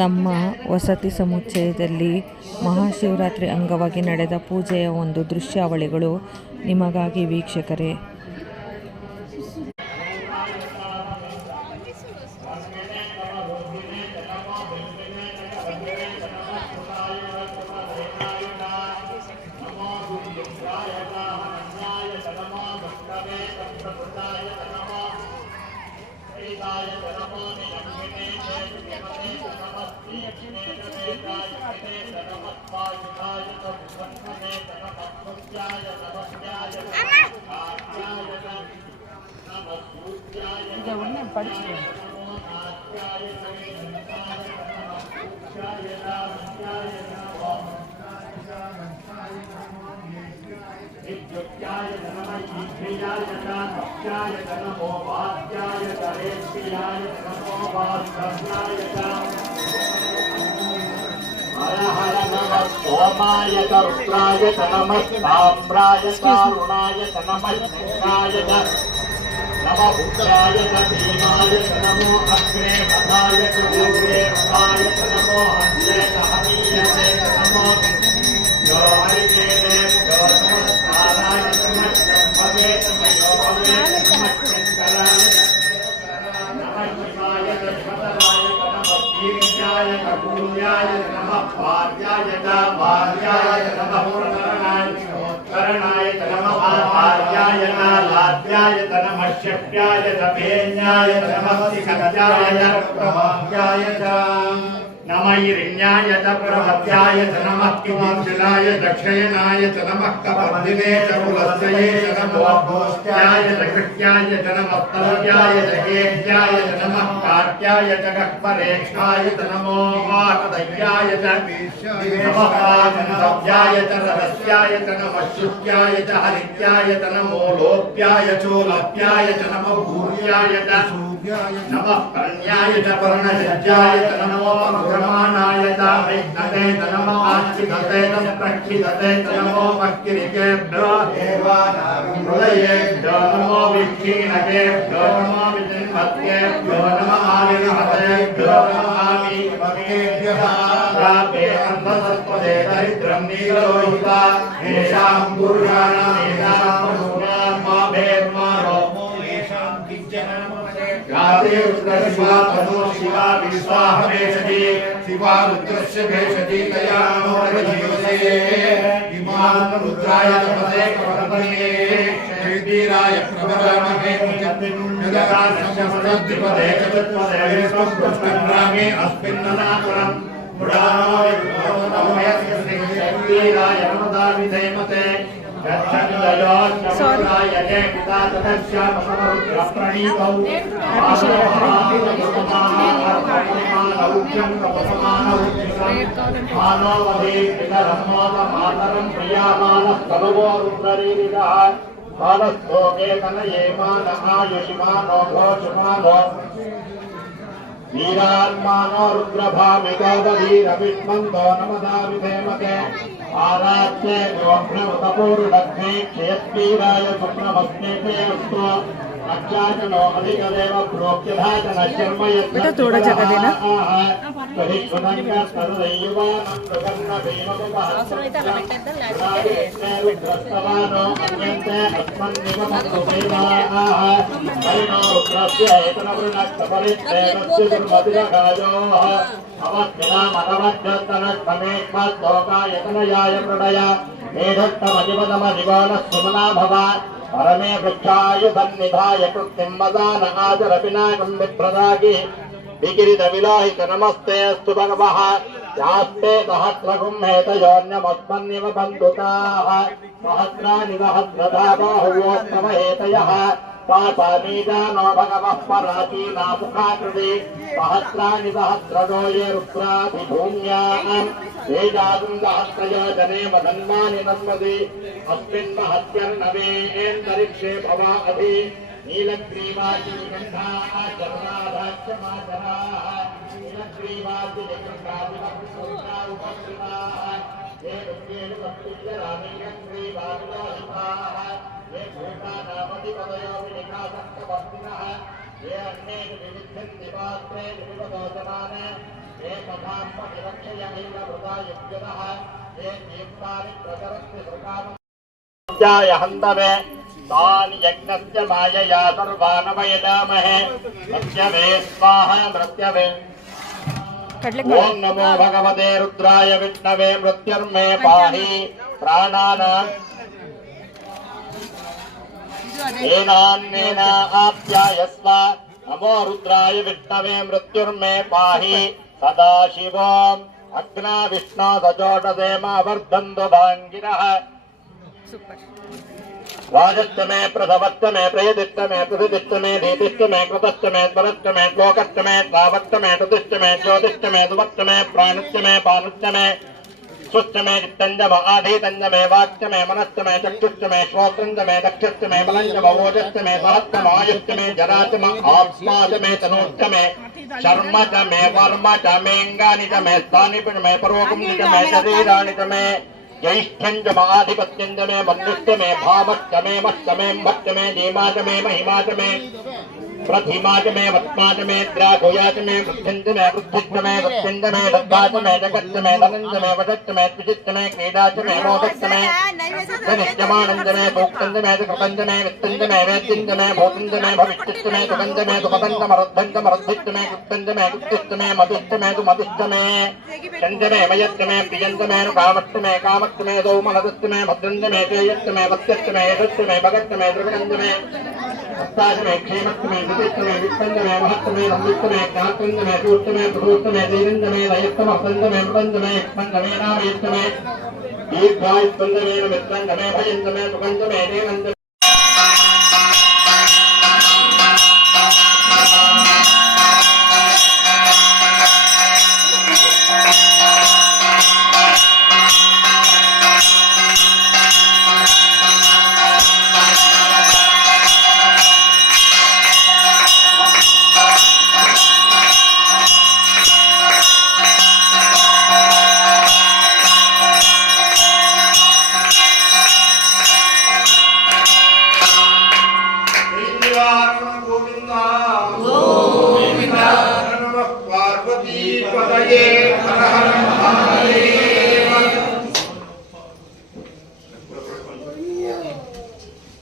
ನಮ್ಮ ವಸತಿ ಸಮುಚ್ಚಯದಲ್ಲಿ ಮಹಾಶಿವರಾತ್ರಿ ಅಂಗವಾಗಿ ನಡೆದ ಪೂಜೆಯ ಒಂದು ದೃಶ್ಯಾವಳಿಗಳು ನಿಮಗಾಗಿ ವೀಕ್ಷಕರೇ. सोमाय रुद्राय नमः ताम्राय कारुणाय नमः शिवाय नमः भूताय भीमाय नमो अग्रे मदाय गुरुवे मदाय नमो हंसे हनीयते नमो यो हरिके यो नमस्काराय नमः जम्भवे यो भवे नमः शंकराय नमः शिवाय नमः वीर्याय कपूर्याय नमः भार्याय भार्याय नमः करणाय नमः भार्याय लाभ्याय नमः शक्याय भेन्याय नमः सिकजाय प्रभाव्याय नमः हिरण्याय प्रभव्याय नमः किंजलाय दक्षयनाय नमः कपर्दिने कुलस्ये नमः भोष्ट्याय कृत्याय नमः तव्याय हेज्याय नमः कार्त्याय गह्वरेक्षाय नमो वाकदय्याय नमः काजनव्याय रहस्याय नमः शुक्याय हरित्याय नमो लोप्याय चोलप्याय नमः भूर्याय नमः कन्याय पर्णजज्जाय नमो प्रमाणाय वैष्णवे नमः आच्छिदते प्रक्षिदते नमो मक्किरिकेभ्यो हृदयेभ्यो नमो विक्षीणकेभ्यो नमो विचिन्मत्केभ्यो नमः आविर्हतेभ्यो नमः आमीभवेभ्यः प्राप्ते अन्धसत्पदे दरिद्रं नीलोहिता येषां पुरुषाणां येषां पशूनां मा भेर्मा रोमो येषां किञ्चन गाते रुद्रशिवा तनो शिवा विश्वाहमेषति शिवा रुद्रस्य भेषति तया नोरजीवसे इमान् रुद्राय तपसे कपदये क्षैवीराय प्रवरामहे यदा संशस्त्रद्विपदे चतुर्पदे विष्णुपुष्करामे अस्मिन्ननापुरम् पुराणो नमोयस्य क्षैवीराय नमदा विधेमते वीरान्मानो रुद्रभामितो दधीरविष्मन्तो नमदा विधेमते आराध्य गोभ्रमतपूर्णग्ने क्षेत्रीराय स्वप्नभस्मेते अस्तु अक्षाचनो अधिकदेव प्रोक्यधाचन शर्म बेटा थोड़ा जगह देना परिष्वदंगा सर्वदैवानंदगन्न भीमपहासवानो अन्यन्ते अस्मन्निवमन्तुपैवाः परिणो रुद्रस्य एकनवृणक्तपरिच्छेदस्य दुर्मतिरगायोः अवत्मिनामनवज्जन्तनस्तमेक्मद्लोकायतनयाय प्रणय मेधत्तमजिवदमजिवानः भव परमे वृक्षाय सन्निधाय कृत्तिं मदान आचरपिनाकं विप्रदागि विकिरितविलाहित नमस्ते अस्तु भगवः यास्ते सहस्रगुं हेतयोऽन्यमस्मन्निव बन्धुताः सहस्राणि सहस्रधा बाहुवोऽस्महेतयः पापानीजानो भगवः पराचीनामुखाकृति सहस्राणि सहस्रदो ये रुद्राधिभूम्याम् ये जातुं सहस्रयोजने मदन्वानि नन्वति अस्मिन् महत्यर्णवेऽन्तरिक्षे भवा अधि नीलग्रीवादिगन्धाः चरणाधाक्षमाचराः नीलग्रीवादिगन्धाः ये रुद्रेणुभक्तिजरामीलग्रीवादिलोहिताः ये भूतानामधिपदयो विनिकासक्तभक्तिनः ये अन्ये विविध्यन्ति पात्रे विविधोचमाने ये तथात्मनिरक्षयमेव वृथा युज्यतः ये दीप्तानि प्रचरन्ति सृकामत्याय हन्तवे तानि यज्ञस्य मायया सर्वानवयजामहे मृत्यवे स्वाहा मृत्यवे ओम नमो भगवते रुद्राय विष्णवे मृत्युर्मे पाहि प्राणानाम् एनान्नेन आप्यायस्व नमो रुद्राय विष्णवे मृत्युर्मे पाहि सदाशिवम् अग्ना विष्णु सजोषसेमावर्धन्तु भाङ्गिरः राजश्च मे प्रसवश्च मे प्रेदिश्च मे प्रसिद्धिश्च मे धीतिश्च मे कृतश्च मे स्वरश्च मे श्लोकश्च मे श्रावश्च मे ऋतिश्च मे ज्योतिश्च मे सुवश्च मे प्राणश्च मे पानश्च मे स्वश्च मे चित्तञ्च म आधीतञ्च मे वाक्च मे मनश्च मे चक्षुश्च मे श्रोत्रञ्च मे दक्षश्च मे बलञ्च मवोजश्च मे सहश्च मायुश्च मे जरा च म आत्मा च मे तनूश्च मे शर्म च मे वर्म च मेऽङ्गानि च मे स्थानि च मे परोगुं च मे शरीराणि च मे ज्यैष्ठ्यञ्च महाधिपत्यञ्च मे मन्युश्च मे भावश्च मे मश्च मे भक्च मे धीमा च मे महिमा च मे प्रतिमा च मे वत्मा च मे द्राघुया च मे वृद्धिञ्च मे वृद्धिश्च मे सत्यञ्च मे श्रद्धा च मे जगच्च मे धनञ्च मे वशश्च मे त्रिचिश्च मे क्रीडा च मे मोदश्च मे नित्यमानञ्च मे सूक्तञ्च मे कृतञ्च मे वित्तञ्च मे वेद्यञ्च मे भूतञ्च मे भविष्यश्च मे सुगञ्च मे सुपदञ्च मरुद्धञ्च मरुद्धिश्च मे कृत्यञ्च मे कृत्यश्च मे मतिश्च मे सुमतिश्च मे चञ्च मे मयश्च मे प्रियञ्च मे कामश्च मे कामश्च मे सौमनदश्च मे भद्रञ्च मे चेयश्च मे वत्यश्च मे यशश्च मे भगश्च मे त्रिगुणञ्च मे हस्ताच मे क्षेमश्च मे विदिश्च मे वित्तञ्च मे महश्च मे संवित्त मे ज्ञातञ्च मे सूश्च मे प्रसूश्च मे धीरञ्च मे दयश्च महसञ्च मे मृतञ्च मे यक्ष्मञ्च मे नामयश्च मे दीर्घायुष्पञ्च मे मित्रञ्च मे भयञ्च मे सुखञ्च मे देवञ्च గోవింద